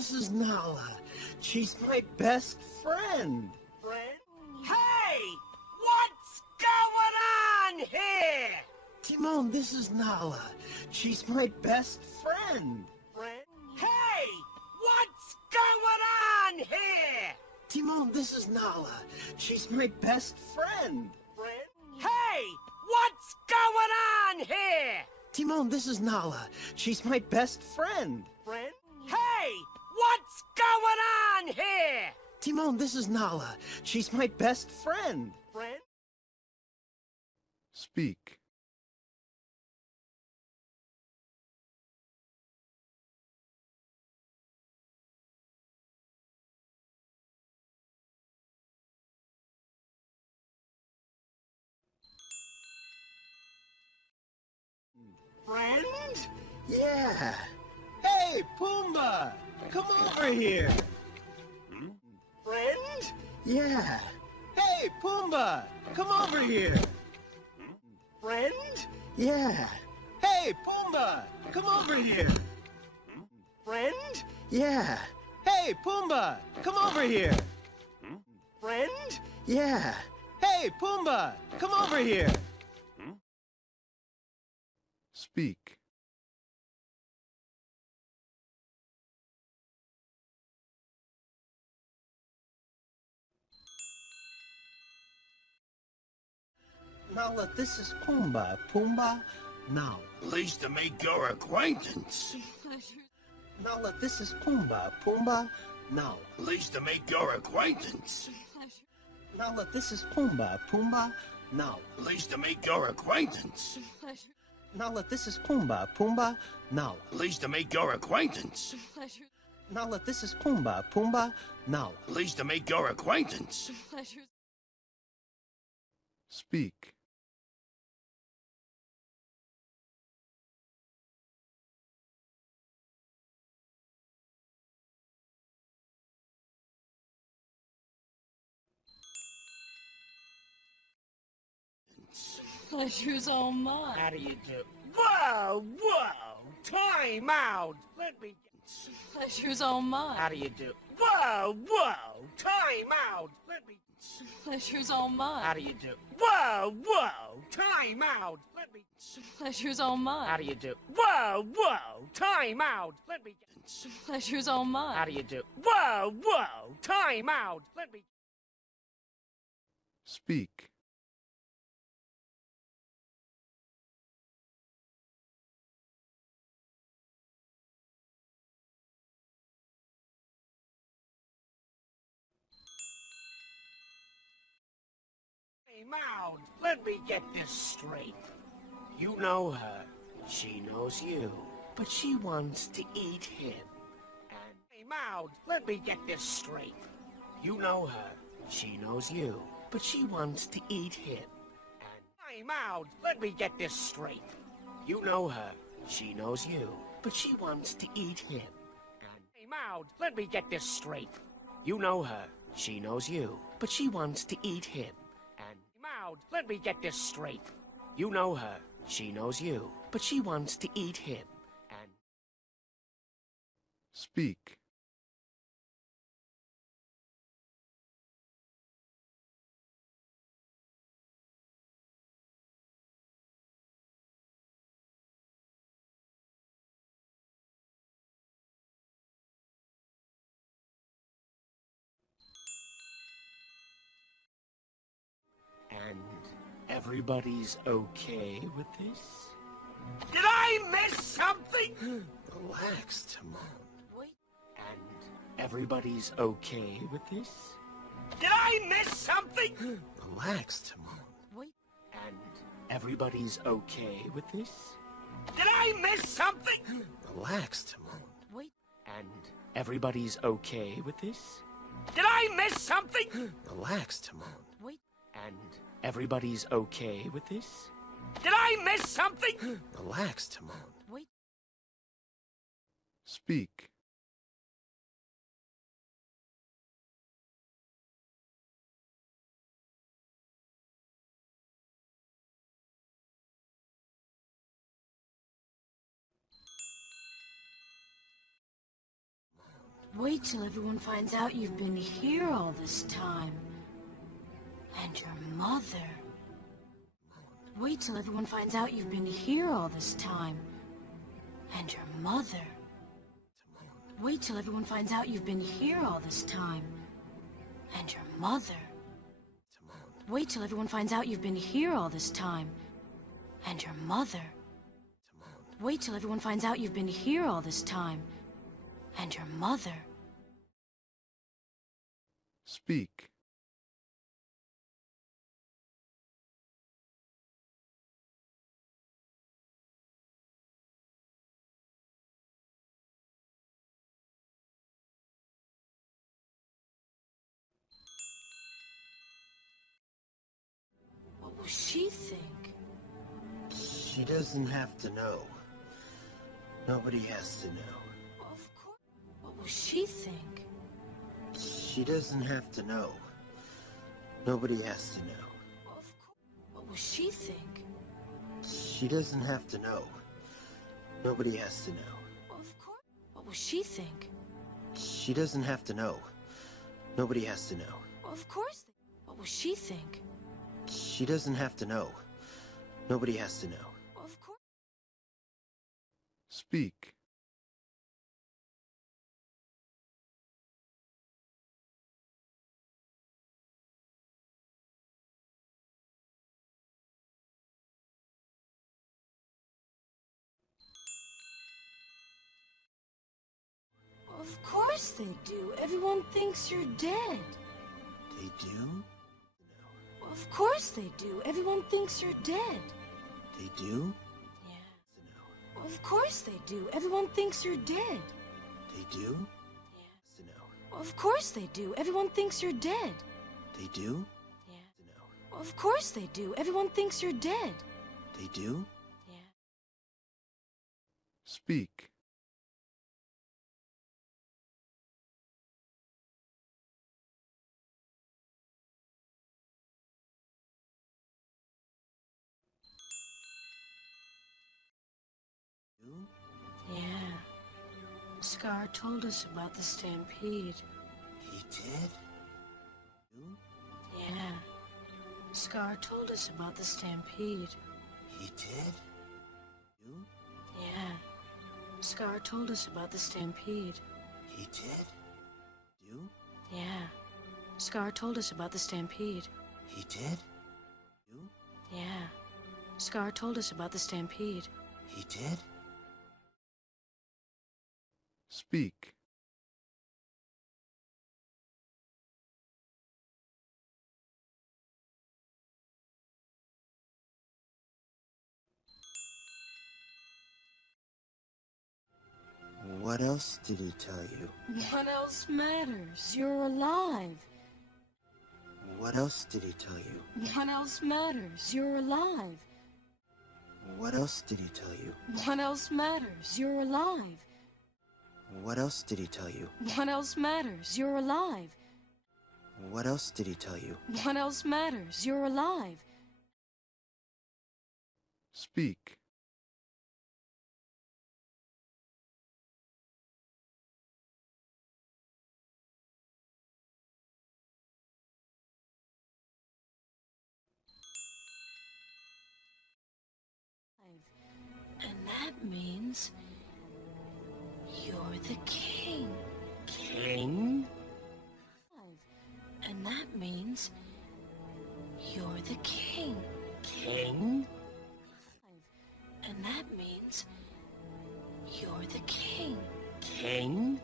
this is Nala. She's my best friend. Hey! What's going on here? Timon, this is Nala. She's my best friend. Hey! What's going on here? Timon, this is Nala. She's my best friend. Hey! What's going on here? Timon, this is Nala. She's my best friend. Hey! What's going on here? Timon, this is Nala. She's my best friend. Speak. Friend? Yeah. Hey, Pumbaa! Come over here. Friend? Yeah. Hey, Pumbaa! Come over here. Friend? Yeah. Hey, Pumbaa! Come over here. Friend? Yeah. Hey, Pumbaa! Come over here. Friend? Yeah. Hey, Pumbaa! Come over here. Speak. Nala, this is Pumbaa. Pumbaa, Nala. Pleased to make your acquaintance. Nala, this is Pumbaa. Pumbaa, Nala. Pleased to make your acquaintance. Nala, this is Pumbaa. Pumbaa, Nala. Pleased to make your acquaintance. Nala, this is Pumbaa. Pumbaa, Nala. Pleased to make your acquaintance. Nala, this is Pumbaa. Pumbaa, Nala. Pleased to make your acquaintance. Speak. Pleasure's all mine. How do you do? Whoa, whoa! Time out! Let me get... Pleasure's all mine. How do you do? Whoa, whoa! Time out! Let me... Pleasure's all mine. How do you do? Whoa, whoa! Time out! Let me... Pleasure's all mine. How do you do? Whoa, whoa! Time out! Let me get... Pleasure's all mine. How do you do? Whoa, whoa! Time out! Let me... Speak. Time out! Let me get this straight. You know her. She knows you. But she wants to eat him. And time out! Let me get this straight. You know her. She knows you. But she wants to eat him. And time out! Let me get this straight. You know her. She knows you. But she wants to eat him. And time out! Let me get this straight. You know her. She knows you. But she wants to eat him. Let me get this straight. You know her. She knows you. But she wants to eat him. And... Speak. And everybody's okay with this? Did I miss something? Relax, Timon. Wait. And everybody's okay with this? Did I miss something? Relax, Timon. Wait. And everybody's okay with this? Did I miss something? Relax, Timon. Wait. And everybody's okay with this? Did I miss something? Relax, Timon. Wait. And everybody's okay with this? Did I miss something? Relax, Timon. Wait. Speak. Wait till everyone finds out you've been here all this time. And your mother. Wait till everyone finds out you've been here all this time. And your mother. Wait till everyone finds out you've been here all this time. And your mother. Wait till everyone finds out you've been here all this time. And your mother. Wait till everyone finds out you've been here all this time. And your mother. Speak. What will she think? She doesn't have to know. Nobody has to know. Of course. What will she think? She doesn't have to know. Nobody has to know. Of course. What will she think? She doesn't have to know. Nobody has to know. Of course. What will she think? She doesn't have to know. Nobody has to know. Of course. What will she think? She doesn't have to know. Nobody has to know. Of course. Speak. Of course they do. Everyone thinks you're dead. They do? Of course they do. Everyone thinks you're dead. They do? Yeah. Of course they do. Everyone thinks you're dead. They do? Yeah. Of course they do. Everyone thinks you're dead. They do? Yeah. Of course they do. Everyone thinks you're dead. They do? Yeah. Speak. Do? Yeah. Scar told us about the stampede. He did? Do? Yeah. Scar told us about the stampede. He did? Do? Yeah. Scar told us about the stampede. He did? Do? Yeah. Scar told us about the stampede. He did? Do? Yeah. Scar told us about the stampede. He did? Speak. What else did he tell you? What else matters? You're alive. What else did he tell you? What else matters? You're alive. What else did he tell you? What else matters? You're alive. What else did he tell you? What else matters? You're alive. What else did he tell you? What else matters? You're alive. Speak. And that means you're the king. King? And that means you're the king. King? And that means you're the king. King?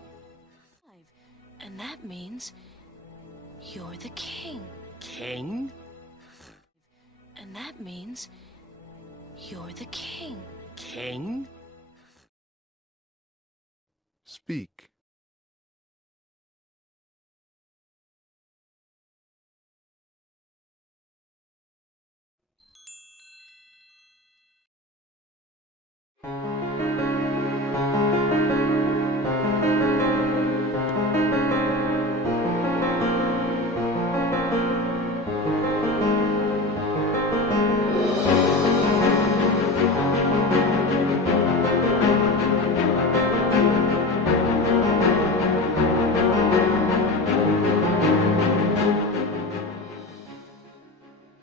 And that means you're the king. King? And that means you're the king. King? Speak.